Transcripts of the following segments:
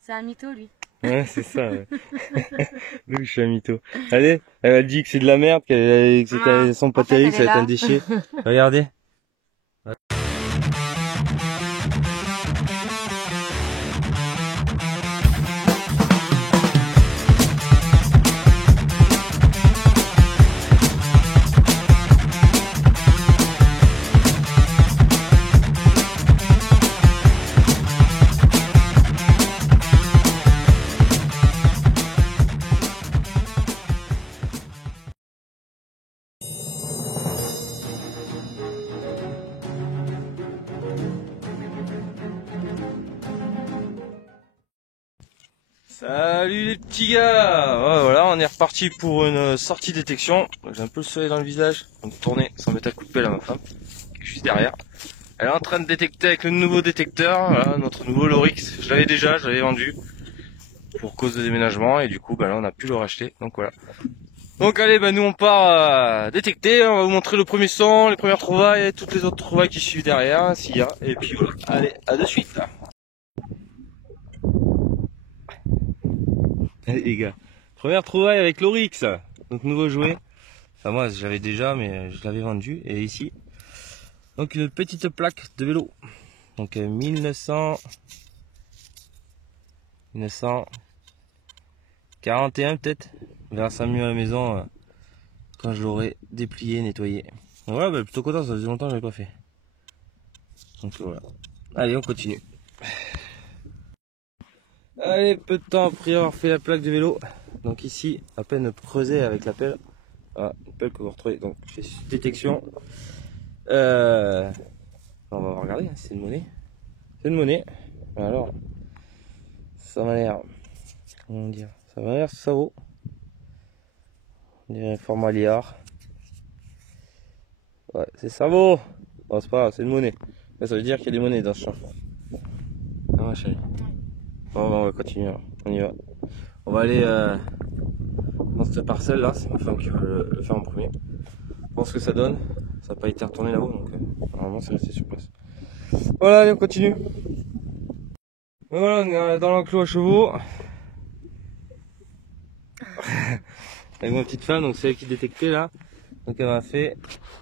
C'est un mytho, lui. Ouais, c'est ça. Ouais. Nous, je suis un mytho. Allez, elle a dit que c'est de la merde, que elles sont pas En fait, terribles, elle ça est va être un là. déchet. Regardez. Salut les petits gars. Ouais, voilà, on est reparti pour une sortie détection. J'ai un peu le soleil dans le visage. On va tourner sans mettre un coup de pelle à ma femme, qui est juste derrière. Elle est en train de détecter avec le nouveau détecteur, voilà, notre nouveau Lorix. Je l'avais déjà, je l'avais vendu pour cause de déménagement et du coup, là, on a pu le racheter. Donc voilà. Donc allez, nous on part détecter. On va vous montrer le premier son, les premières trouvailles et toutes les autres trouvailles qui suivent derrière, s'il y a. Et puis voilà. Allez, à de suite. Allez les gars, première trouvaille avec l'Orix, notre nouveau jouet. Enfin moi j'avais déjà mais je l'avais vendu. Et ici, donc une petite plaque de vélo. Donc 1941 peut-être. On verra ça mieux à la maison quand je l'aurai déplié, nettoyé. Donc voilà, plutôt content, ça faisait longtemps que je l'avais pas fait. Donc voilà. Allez, on continue. Allez, peu de temps après avoir fait la plaque de vélo. Donc ici, à peine creusé avec la pelle. Voilà, une pelle que vous retrouvez. Donc j'ai détection. On va regarder, hein, c'est une monnaie. C'est une monnaie. Alors, ça m'a l'air. Comment dire? Ça m'a l'air ça vaut. On dirait un format liard. Ouais, c'est ça vaut. Bon, c'est pas grave, c'est une monnaie. Mais ça veut dire qu'il y a des monnaies dans ce champ. Ah, ma chérie. Bon, on va continuer. Alors. On y va. On va aller dans cette parcelle là. C'est ma femme qui va le faire en premier. Je pense que ça donne. Ça n'a pas été retourné là-haut. Donc, normalement, c'est resté sur place. Voilà, allez, on continue. Voilà, on est dans l'enclos à chevaux. Avec ma petite femme, donc c'est elle qui détectait là. Donc elle m'a fait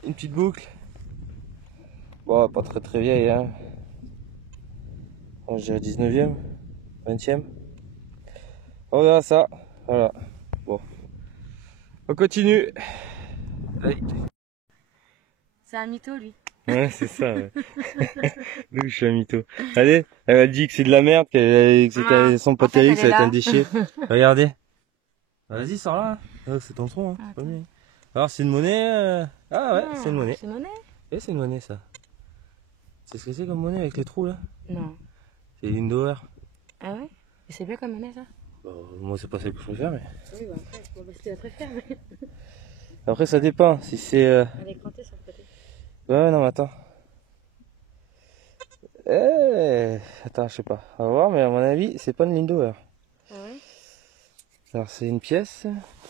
une petite boucle. Bon, pas très très vieille, hein. Je dirais 19e, 20e. On verra ça. Voilà. Bon. On continue. Allez. C'est un mytho, lui. Ouais, c'est ça, ouais. Nous, je suis un mytho. Allez, elle m'a dit que c'est de la merde, elles sont pas En fait, terribles, elle ça est va être un là. déchet. Regardez. Vas-y, sors là. Oh, c'est ton tronc, hein. Ah, Pas mieux. Alors, c'est une monnaie. Ah ouais, c'est une monnaie. C'est monnaie? Et c'est une monnaie, ça. C'est ce que c'est comme monnaie avec les trous là? Non. C'est Lindauer. Ah ouais? Et c'est bien comme monnaie, ça? Moi, c'est pas celle que je préfère, mais. Oui, bah après, si tu la préfères, mais... Après, ça dépend. Si c'est. Elle est crantée sur le côté. Ouais, non, mais attends. Attends, je sais pas. On va voir, mais à mon avis, c'est pas une Lindauer. Ah ouais? Alors, c'est une pièce.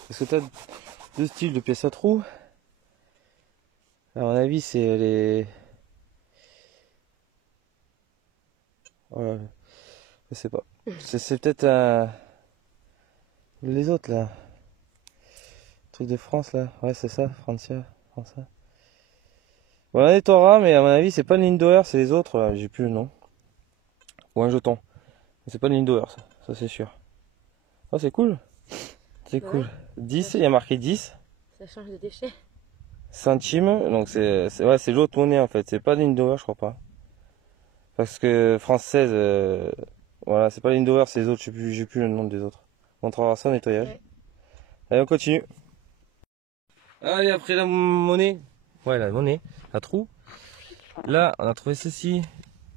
Parce que t'as deux styles de pièces à trous. À mon avis, c'est les. Voilà, je sais pas. C'est peut-être un. Les autres là. Truc de France là. Ouais, c'est ça, Francia. Français. Bon, on a des Torah, mais à mon avis, c'est pas une Lindauer, c'est les autres là. J'ai plus le nom. Ou un jeton. Mais c'est pas une Lindauer, ça c'est sûr. Oh, c'est cool. C'est Ouais. cool. 10, il y a marqué 10 Ça change de déchets. centimes. Donc ouais, c'est l'autre monnaie en fait. C'est pas Lindauer, je crois pas. Parce que française, voilà, c'est pas Lindauer, c'est les autres. J'ai plus le nom des autres. On montrera ça au nettoyage. Ouais. Allez, on continue. Allez, après la monnaie. Ouais, la monnaie, à trou. Là, on a trouvé ceci.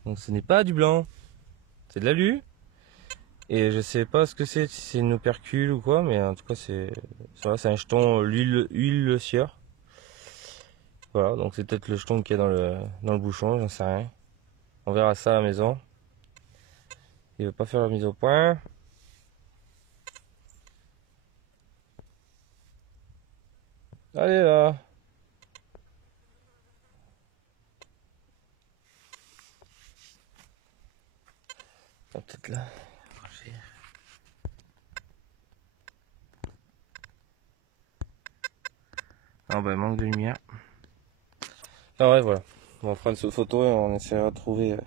Donc ce n'est pas du blanc. C'est de l'alu. Et je sais pas ce que c'est, si c'est une opercule ou quoi, mais en tout cas c'est un jeton huile sieur. Voilà, donc c'est peut-être le jeton qu'il y a dans le bouchon, j'en sais rien. On verra ça à la maison. Il veut pas faire la mise au point. Allez là. Peut-être là. Ah bah manque de lumière. Ah ouais voilà. On fera une seule photo et on essaiera de trouver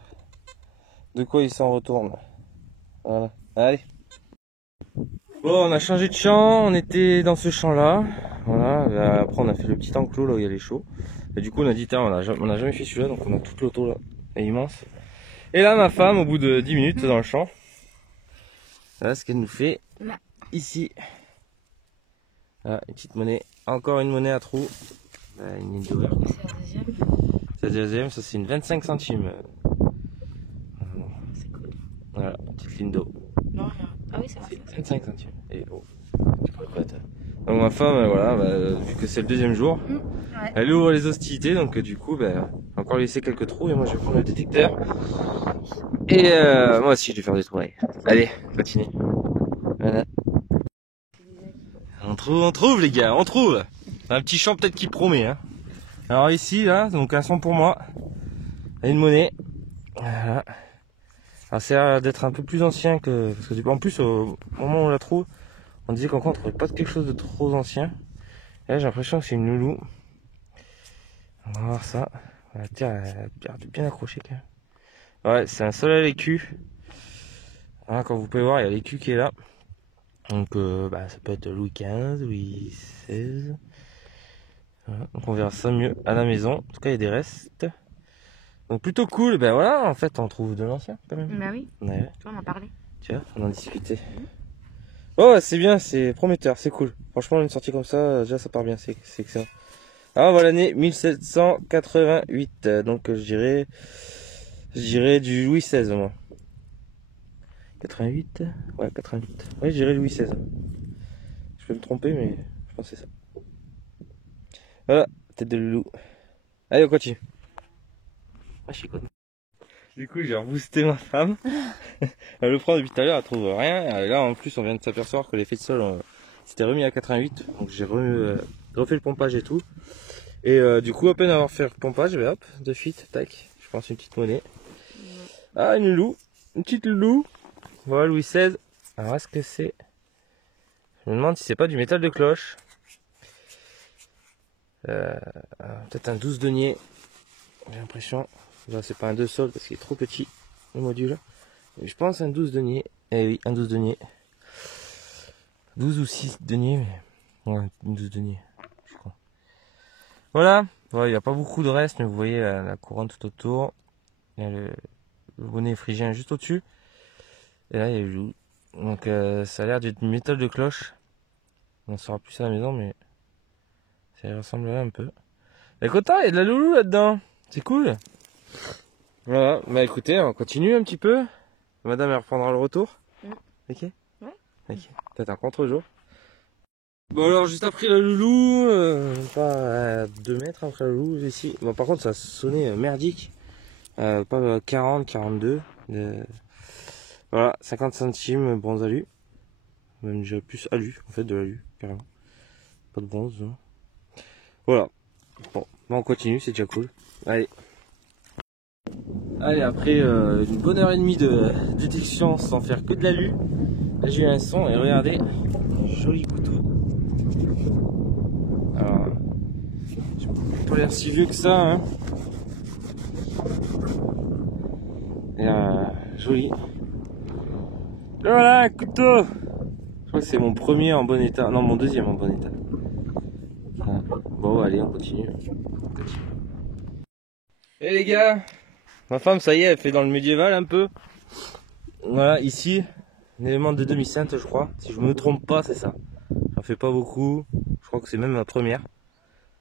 de quoi il s'en retourne. Voilà. Allez. Bon, on a changé de champ, on était dans ce champ là. Voilà. Après on a fait le petit enclos là où il y a les chauds. Et du coup on a dit tiens on a jamais fait celui-là, donc on a toute l'auto là. Elle est immense. Et là ma femme au bout de 10 minutes dans le champ. Voilà ce qu'elle nous fait. Là. Ici. Ah, une petite monnaie. Encore une monnaie à trous. Une ligne d'over. C'est la deuxième. C'est la deuxième, ça c'est une 25 centimes. C'est cool. Voilà, petite ligne d'eau. Non, rien. Ah oui, c'est vrai. C'est 25 centimes. Et oh, tu peux pas être. Donc ma femme, voilà, vu que c'est le deuxième jour, Ouais. elle ouvre les hostilités, donc du coup, encore laisser quelques trous et moi je vais prendre le détecteur. Et moi aussi je vais faire des trous. Allez, continue. Voilà. On trouve les gars, on trouve. Un petit champ peut-être qui promet. Hein. Alors ici, là, donc un son pour moi. Une monnaie. Voilà. Alors c'est l'air d'être un peu plus ancien que... Parce que en plus, au moment où on la trouve, on disait qu'encore on trouvait pas quelque chose de trop ancien. Et là j'ai l'impression que c'est une loulou. On va voir ça. La terre a l'air de bien accrochée quand même. Ouais, c'est un sol à l'écu. Voilà, comme vous pouvez voir, il y a l'écu qui est là. Donc ça peut être Louis XV, Louis XVI. Voilà, donc on verra ça mieux à la maison. En tout cas il y a des restes. Donc plutôt cool, ben voilà, en fait on trouve de l'ancien quand même. Bah oui, Ouais. tu vois, on en parlait. Tu vois, on en discutait. Oh c'est bien, c'est prometteur, c'est cool. Franchement une sortie comme ça, déjà ça part bien, c'est excellent. Alors voilà l'année 1788, donc je dirais du Louis XVI au moins. 88. Ouais 88. Ouais je dirais Louis XVI. Je peux me tromper mais je pense que c'est ça. Voilà, tête de loulou. Allez on continue. Ah je suis content. Du coup j'ai reboosté ma femme. Elle le prend depuis tout à l'heure, elle trouve rien. Et là en plus on vient de s'apercevoir que l'effet de sol s'était remis à 88. Donc j'ai refait le pompage et tout. Et du coup à peine avoir fait le pompage, hop, de suite, tac, je pense une petite monnaie. Ah une loulou, une petite loulou. Voilà Louis XVI. Alors est-ce que c'est... Je me demande si c'est pas du métal de cloche. Peut-être un 12 deniers. J'ai l'impression. Là c'est pas un 2 sol parce qu'il est trop petit le module. Mais je pense un 12 deniers. Eh oui, un 12 deniers. 12 ou 6 deniers, mais... Ouais, une 12 deniers, je crois. Voilà. Il n'y a pas beaucoup de reste, mais vous voyez la couronne tout autour. Il y a le bonnet phrygien juste au-dessus. Et là, il y a le loup. Donc ça a l'air d'être du métal de cloche. On saura plus à la maison, mais ça y ressemblerait un peu. Et content, il y a de la loulou là-dedans. C'est cool. Voilà, bah écoutez, on continue un petit peu. Madame, elle reprendra le retour. Ok. Ouais. Ok. Peut-être un contre-jour. Bon alors, juste après la loulou, pas à 2 mètres après la loulou, ici. Bon par contre, ça a sonné merdique. Pas 40, 42. Voilà, 50 centimes bronze alu. Même déjà plus alu, en fait, de l'alu, carrément. Pas de bronze. Hein. Voilà. Bon, on continue, c'est déjà cool. Allez. Allez, après une bonne heure et demie de détection sans faire que de l'alu, là j'ai eu un son et regardez, joli couteau. Alors, j'ai pas l'air si vieux que ça, hein. Et joli. Et voilà, un couteau. Je crois que c'est mon premier en bon état, non mon deuxième en bon état. Voilà. Bon, allez, on continue. Et les gars, ma femme, ça y est, elle fait dans le médiéval un peu. Voilà, ici, un élément de demi-ceinte, je crois. Si je me trompe pas, c'est ça. J'en fais pas beaucoup. Je crois que c'est même ma première.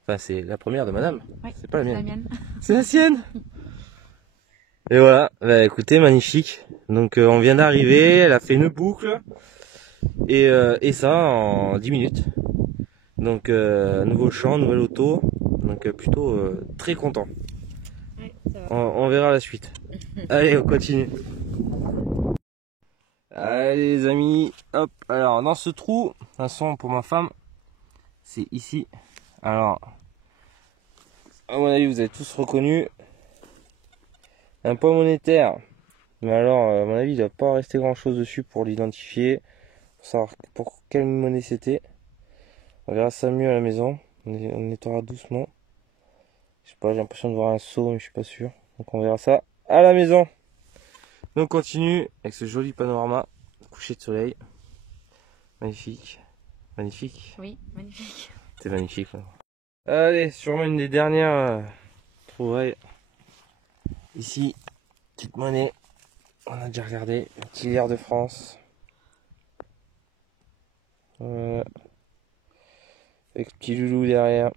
Enfin, c'est la première de madame. Ouais, c'est pas la mienne. la mienne. C'est la sienne. Et voilà, bah écoutez, magnifique. Donc on vient d'arriver, elle a fait une boucle. Et ça en 10 minutes. Donc nouveau champ, nouvelle auto. Donc plutôt très content. Ouais, ça va. On verra la suite. Allez, on continue. Allez les amis, hop, alors dans ce trou, un son pour ma femme, c'est ici. Alors, à mon avis vous avez tous reconnu, un point monétaire, mais alors à mon avis il ne doit pas rester grand chose dessus pour l'identifier, pour savoir pour quelle monnaie c'était. On verra ça mieux à la maison, On nettoiera doucement. Je sais pas, j'ai l'impression de voir un seau, mais je suis pas sûr. Donc on verra ça à la maison. Donc on continue avec ce joli panorama. Coucher de soleil. Magnifique. Magnifique. Oui, magnifique. C'est magnifique. Là. Allez, sûrement une des dernières trouvailles. Ici, petite monnaie. On a déjà regardé. Un petit lierre de France. Avec petit loulou derrière.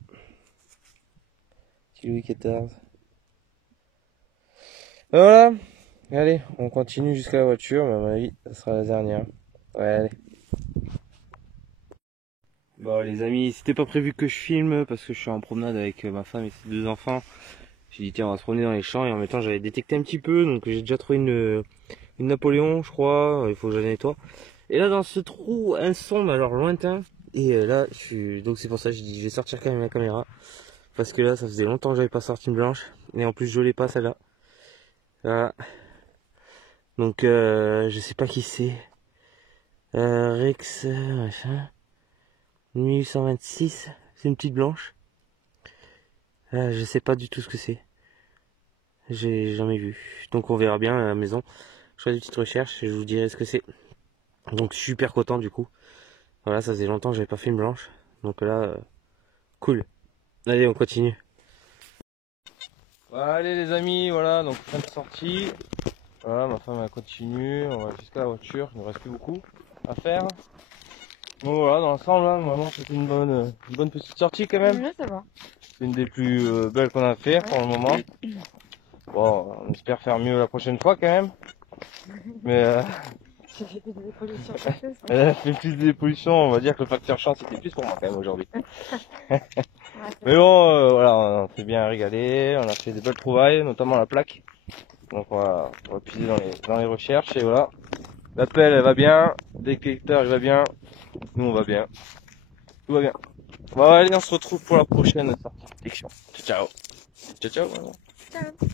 Petit Louis XIV. Voilà. Allez, on continue jusqu'à la voiture, mais à mon avis, ça sera la dernière. Ouais, allez. Bon les amis, c'était pas prévu que je filme parce que je suis en promenade avec ma femme et ses 2 enfants. J'ai dit tiens on va se promener dans les champs et en même temps j'avais détecté un petit peu, donc j'ai déjà trouvé une Napoléon je crois, il faut que je la nettoie. Et là dans ce trou un son mais alors lointain, et là donc c'est pour ça que j'ai dit je vais sortir quand même la caméra. Parce que là ça faisait longtemps que j'avais pas sorti une blanche, et en plus je l'ai pas celle-là. Voilà. Donc je sais pas qui c'est. Rex machin. 1826, c'est une petite blanche. Je sais pas du tout ce que c'est. J'ai jamais vu. Donc on verra bien à la maison. Je ferai des petites recherches et je vous dirai ce que c'est. Donc je suis super content du coup. Voilà, ça faisait longtemps que j'avais pas fait une blanche. Donc là, cool. Allez, on continue. Allez les amis, voilà, donc fin de sortie. Voilà, ma femme elle continue. On va jusqu'à la voiture. Il ne reste plus beaucoup à faire. Bon voilà, dans l'ensemble, là, vraiment c'était une bonne petite sortie quand même. Ouais, ça va. C'est une des plus belles qu'on a fait pour le moment. Bon, on espère faire mieux la prochaine fois quand même. Mais J'ai fait plus de pollution. elle a fait plus de pollution, on va dire que le facteur chance c'était plus pour moi quand même aujourd'hui. Mais bon, voilà, on s'est bien régalé, on a fait des belles trouvailles, notamment la plaque. Donc on va puiser dans les recherches et voilà. La pelle elle va bien, le détecteur il va bien, nous on va bien. Tout va bien. Bon allez, on se retrouve pour la prochaine sortie de détection. Ciao ciao. Ciao ciao. Ciao.